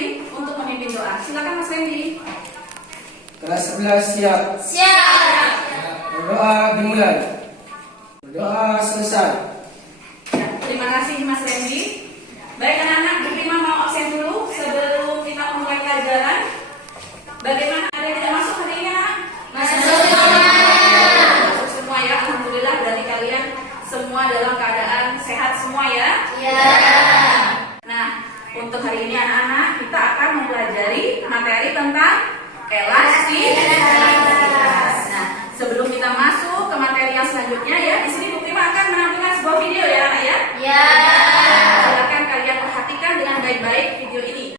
Randy untuk memimpin doa. Silakan Mas Randy. Kelas 11 siap. Siap. Berdoa dimulai. Berdoa selesai. Ya, terima kasih Mas Randy. Baik anak-anak, Bu Prima mau absen dulu sebelum kita mulai pelajaran. Bagaimana, ada yang tidak masuk hari ini anak? Masuk semua ya, alhamdulillah. Berarti kalian semua dalam keadaan sehat semua ya? Ya. Nah, untuk hari ini anak-anak kita akan mempelajari materi tentang elastisitas. Nah, sebelum kita masuk ke materi yang selanjutnya ya, di sini Bu Prima akan menampilkan sebuah video ya anak ya. Ya. Silakan kalian perhatikan dengan baik-baik video ini.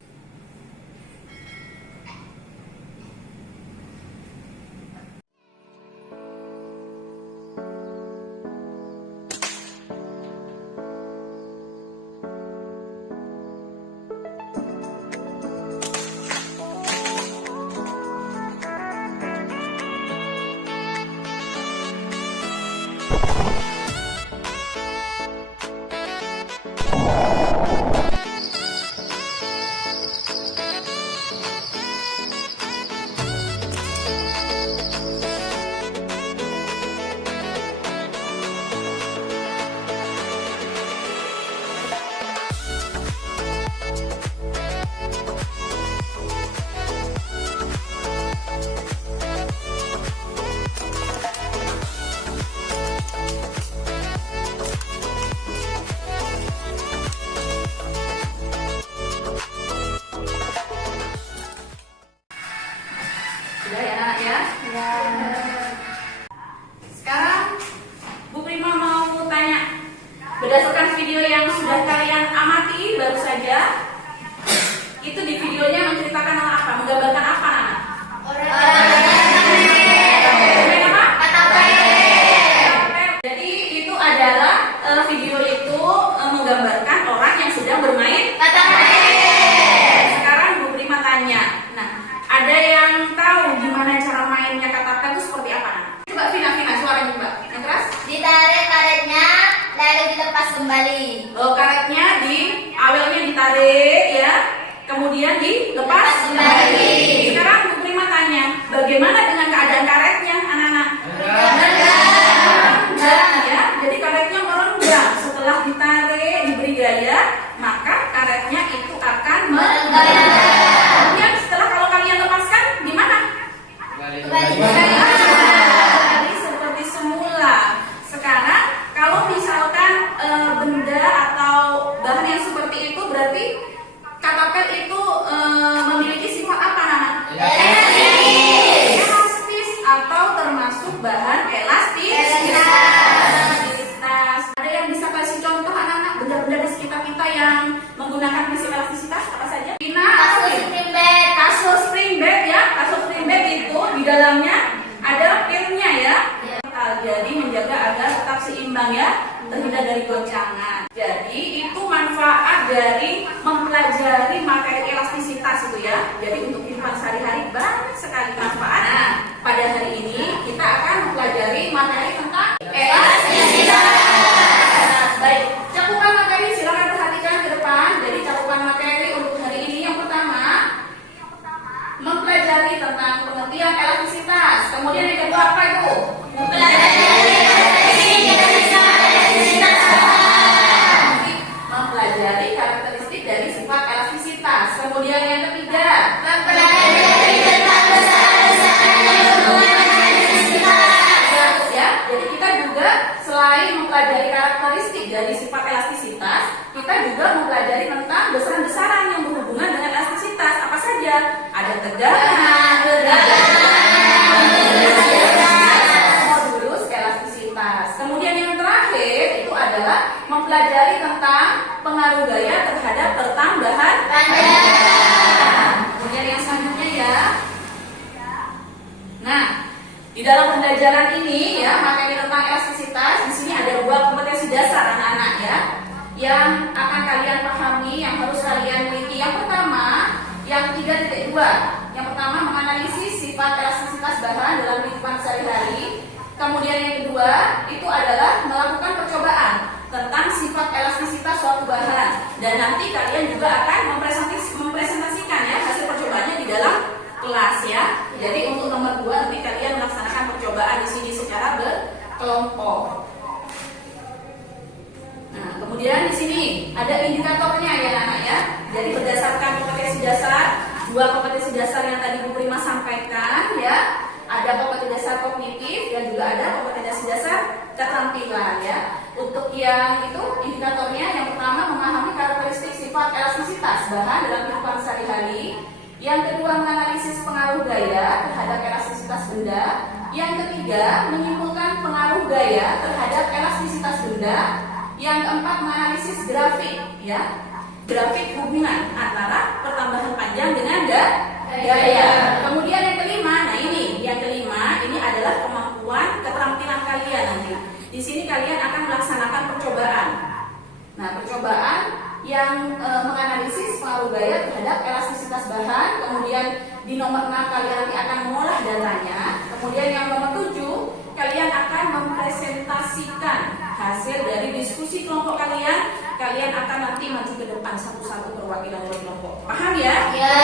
Sudah ya anak ya? Sekarang Bu Prima mau tanya, berdasarkan video yang sudah kalian amati baru saja, itu di videonya menceritakan tentang apa? Menggambarkan apa anak? Jadi itu adalah video itu menggambarkan orang yang sedang bermain. Sekarang Bu Prima tanya, nah ada yang tahu gimana cara mainnya katapel itu seperti apa anak? Coba Vina suaranya coba yang keras. Ditarik karetnya, lalu dilepas kembali. Oh, karetnya awalnya ditarik ya, kemudian dilepas kembali. Sekarang Bu Prima tanya, bagaimana dengan keadaan karetnya anak-anak? Merenggang ya, jadi karetnya merenggang. Setelah ditarik, diberi gaya, maka karetnya itu akan merenggang. Kemudian setelah kalau kalian lepaskan, gimana? Kembali seperti semula. Sekarang kalau misalkan benda atau bahan yang seperti itu, berarti katapel itu memiliki sifat apa anak? Elastis atau termasuk bahan elastisitas. Ada yang bisa kasih contoh anak-anak benda-benda di sekitar kita yang menggunakan prinsip elastisitas apa saja? Kasur spring bed. Kasur spring bed ya. Kasur spring bed itu di dalamnya ada pirnya ya. Jadi menjaga agar tetap seimbang ya, terhindar dari goncangan. Jadi itu manfaat dari mempelajari materi elastisitas itu ya. Jadi untuk kehidupan sehari-hari banyak sekali manfaat. Nah, pada hari ini kita akan mempelajari materi tentang elastisitas. Baik, cakupan materi silakan perhatikan ke depan. Jadi cakupan materi untuk hari ini yang pertama mempelajari tentang pengertian elastisitas. Kemudian yang kedua apa itu? Mempelajari karakteristik dari sifat elastisitas. Kemudian yang ketiga, ya. Jadi kita juga selain mempelajari karakteristik dari sifat elastisitas, kita juga mempelajari tentang besaran-besaran yang berhubungan dengan elastisitas. Apa saja? Ada tegangan, modulus elastisitas. Kemudian yang terakhir itu adalah mempelajari tentang pengaruh gaya terhadap pertambahan panjang. Kemudian yang selanjutnya ya. Nah, di dalam pembelajaran ini ya, materi tentang elastisitas, di sini ada dua kompetensi dasar anak-anak ya, yang akan kalian pahami, yang harus kalian miliki. Yang pertama, yang 3.2. Yang pertama menganalisis sifat elastisitas bahan dalam kehidupan sehari-hari. Kemudian yang kedua itu adalah melakukan percobaan tentang sifat elastisitas suatu bahan, dan nanti kalian juga akan mempresentasikan Yang kedua, menganalisis pengaruh gaya terhadap elastisitas benda. Yang ketiga, menyimpulkan pengaruh gaya terhadap elastisitas benda. Yang keempat, menganalisis grafik, ya, grafik hubungan antara pertambahan panjang dengan gaya. Kemudian yang kelima, nah yang kelima ini adalah kemampuan keterampilan kalian nanti. Di sini kalian akan melaksanakan percobaan. Nah, percobaan yang menganalisis pengaruh gaya terhadap elastisitas bahan. Kemudian di nomor 6 kalian nanti akan mengolah datanya. Kemudian yang nomor 7 kalian akan mempresentasikan hasil dari diskusi kelompok kalian. Kalian akan nanti maju ke depan satu-satu perwakilan dari kelompok. Paham ya? Ya.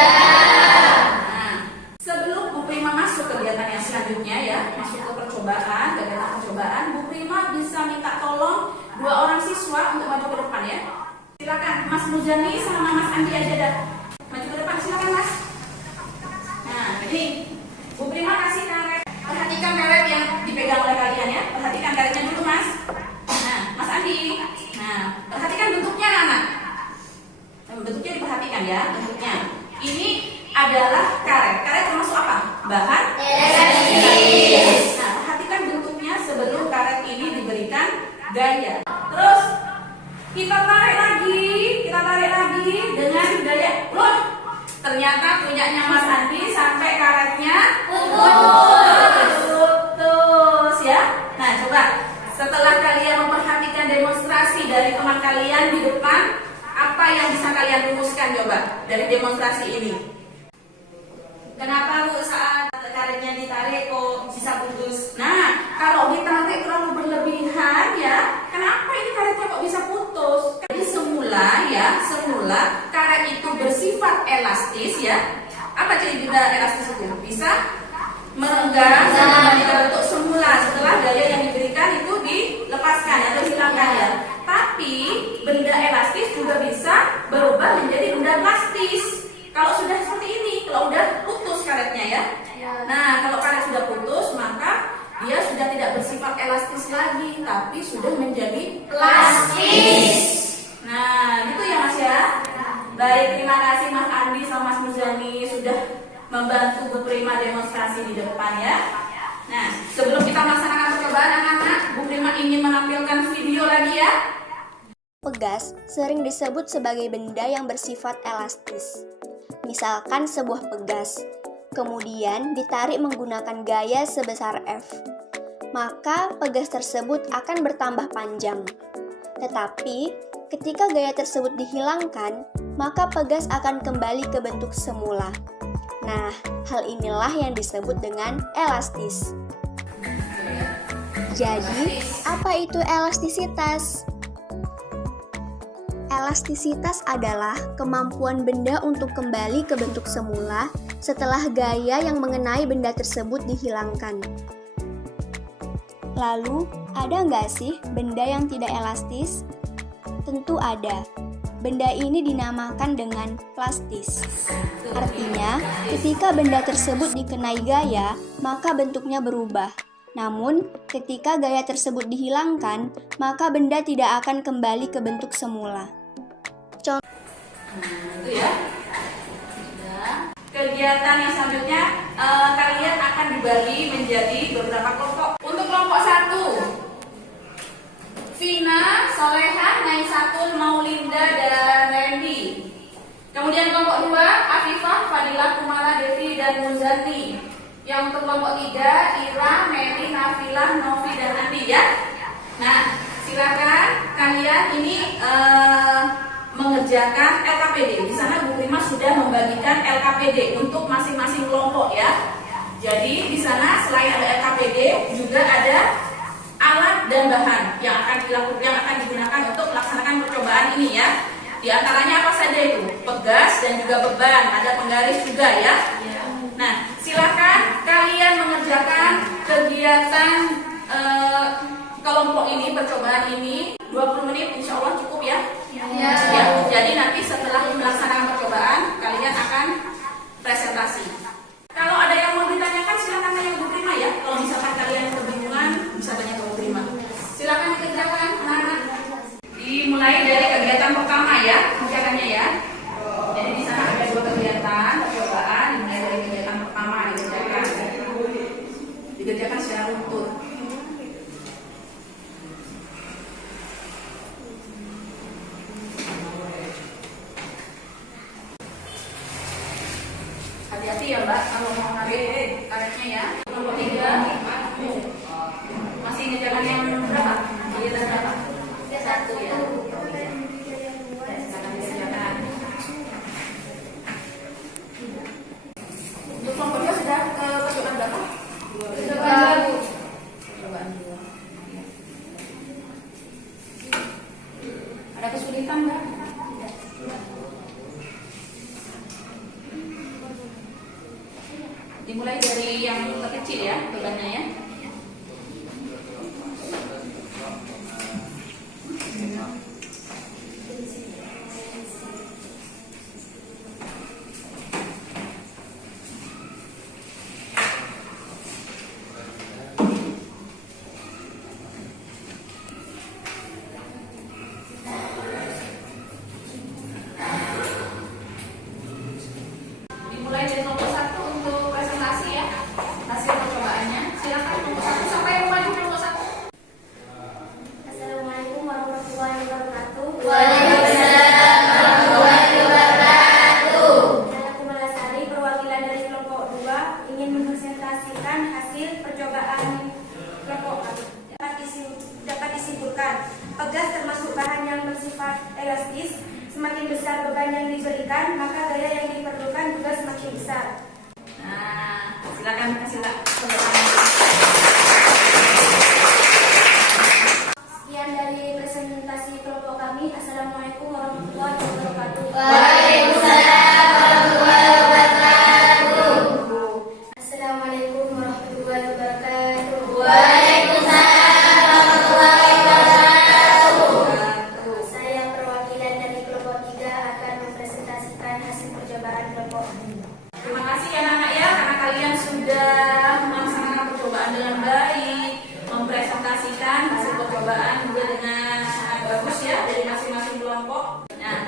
Nah, sebelum Bu Prima masuk kegiatan yang selanjutnya ya, masuk ke percobaan, kegiatan percobaan, Bu Prima bisa minta tolong 2 orang siswa untuk maju ke depan ya. Silakan Mas Muzani sama Mas Andi aja dah. Maju ke depan, silakan Mas. Nah, ini Bu Prima kasih karet. Perhatikan karet yang dipegang oleh kalian ya. Perhatikan karetnya dulu Mas. Nah, Mas Andi. Nah, perhatikan bentuknya anak. Bentuknya diperhatikan ya, bentuknya. Ini adalah karet. Karet termasuk apa? Bahan elastis. Nah, perhatikan bentuknya sebelum karet ini diberikan gaya. Terus kita tarik lagi dengan gaya. Loh, ternyata punyanya Mas Andi sampai karetnya putus ya. Nah, coba setelah kalian memperhatikan demonstrasi dari teman kalian di depan, apa yang bisa kalian rumuskan coba dari demonstrasi ini? Kenapa Bu saat karetnya ditarik kok bisa putus? Nah, kalau ditarik terlalu berlebihan ya, kenapa ini karetnya kok bisa putus? Jadi semula karet itu bersifat elastis ya. Apa ciri benda elastis itu? Bisa merenggang dan kembali ke bentuk semula setelah gaya yang diberikan itu dilepaskan atau dihilangkan ya. Tapi benda elastis juga bisa berubah menjadi benda plastis. Kalau sudah seperti ini, kalau udah putus karetnya ya. Nah, kalau karet sudah putus, maka dia sudah tidak bersifat elastis lagi, tapi sudah menjadi plastis. Nah, gitu ya Mas ya. Baik, terima kasih Mas Andi sama Mas Muzani sudah membantu Bu Prima demonstrasi di depan ya. Nah, sebelum kita melaksanakan percobaan anak-anak, Bu Prima ingin menampilkan video lagi ya. Pegas sering disebut sebagai benda yang bersifat elastis. Misalkan sebuah pegas, kemudian ditarik menggunakan gaya sebesar F. Maka pegas tersebut akan bertambah panjang. Tetapi, ketika gaya tersebut dihilangkan, maka pegas akan kembali ke bentuk semula. Nah, hal inilah yang disebut dengan elastis. Jadi, apa itu elastisitas? Elastisitas adalah kemampuan benda untuk kembali ke bentuk semula setelah gaya yang mengenai benda tersebut dihilangkan. Lalu, ada nggak sih benda yang tidak elastis? Tentu ada. Benda ini dinamakan dengan plastis. Artinya, ketika benda tersebut dikenai gaya, maka bentuknya berubah. Namun, ketika gaya tersebut dihilangkan, maka benda tidak akan kembali ke bentuk semula. Itu ya. Kegiatan yang selanjutnya kalian akan dibagi menjadi beberapa kelompok. Untuk kelompok 1, Vina, Soleha, Naisatul, Maulinda, dan Randy. Kemudian kelompok 2, Afifah, Fadilah, Kumala, Devi, dan Muzani. Yang untuk kelompok 3, Ira, Meli, Nafilah, Novi, dan Andi ya. Nah, silakan kalian ini mengerjakan LKPD. Di sana Bu Prima sudah membagikan LKPD untuk masing-masing kelompok ya. Jadi di sana selain ada LKPD juga ada alat dan bahan yang akan digunakan untuk melaksanakan percobaan ini ya. Di antaranya apa saja itu? Pegas dan juga beban, ada penggaris juga ya. Nah, silakan kalian mengerjakan kegiatan kelompok ini, percobaan ini 20 menit insya Allah cukup ya. Ya. Jadi nanti setelah melaksanakan percobaan kalian akan presentasi. Kalau ada yang mau ditanyakan silakan tanya ke Bu Prima ya. Kalau misalkan kalian kebingungan bisa tanya ke Bu Prima. Silakan dikerjakan anak-anak. Dimulai dari kegiatan pertama ya, kerjakannya ya. Jadi di sana ada 2 kegiatan percobaan. buntut. Hati-hati ya Mbak kalau mau narik karetnya ya. Nomor 3 masih ngejalan yang berapa? Giliran berapa? 1 ya. Silakan dikerjakan. Untuk kelompoknya sudah ke percobaan berapa? Percobaan 2. Ada kesulitan nggak? Dimulai dari yang terkecil ya, bebannya ya. Dimulai dari nomor 1 untuk presentasi ya, hasil percobaannya. Silakan nomor 1 sampai yang paling nomor 1. Assalamualaikum warahmatullahi wabarakatuh. Waalaikumsalam warahmatullahi wabarakatuh. Saya Kumalasari, perwakilan dari kelompok 2 ingin mempresentasikan hasil percobaan kelompok kami. Dapat disimpulkan, pegas termasuk bahan yang bersifat elastis. Semakin besar beban yang diberikan, maka gaya yang diperlukan juga semakin besar. Nah, silakan kasih tanda. Sekian dari presentasi kelompok kami. Assalamualaikum warahmatullahi wabarakatuh. Waalaikumsalam warahmatullahi wabarakatuh. Assalamualaikum warahmatullahi wabarakatuh. Waalaikumsalam warahmatullahi wabarakatuh. Saya perwakilan dari kelompok 3 akan mempresentasikan hasil percobaan kelompok kami. Terima kasih ya anak-anak ya, karena kalian sudah melaksanakan percobaan dengan baik, mempresentasikan hasil percobaan juga dengan sangat bagus ya dari masing-masing kelompok. Nah,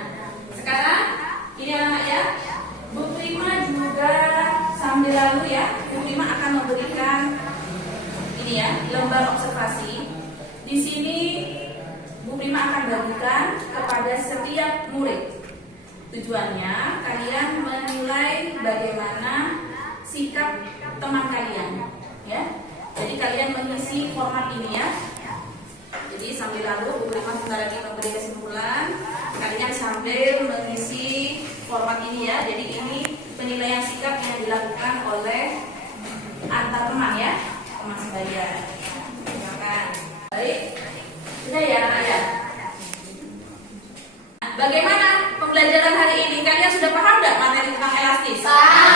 sekarang ini anak-anak ya, Bu Prima juga sambil lalu ya, Bu Prima akan memberikan ini ya, lembar observasi. Di sini Bu Prima akan bagikan kepada setiap murid. Tujuannya kalian menilai bagaimana sikap teman kalian, ya. Jadi kalian mengisi format ini ya. Jadi sambil lalu Bu Prima sebentar lagi memberi kesimpulan. Kalian sambil mengisi format ini ya. Jadi ini penilaian sikap yang dilakukan oleh antar teman ya, teman sebaya. Silakan. Baik, sudah ya anak ya. Bagaimana pembelajaran hari ini? Kalian sudah paham nggak materi tentang elastis? Paham.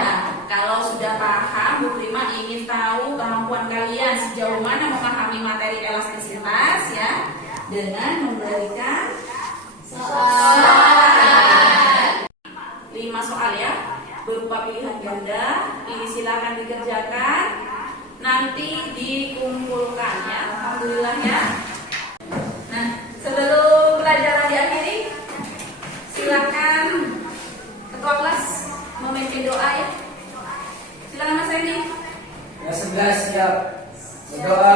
Nah, kalau sudah paham, Bu Prima ingin tahu kemampuan kalian sejauh mana memahami materi elastisitas ya, dengan memberikan soal. 5 soal ya, berupa pilihan ganda. Ini silakan dikerjakan, nanti dikumpulkan ya. Alhamdulillah ya. Nah, sebelum pelajaran diakhiri, silakan ketua kelas memimpin doa ya. Silakan Mas Randy. Kelas 11 siap. Berdoa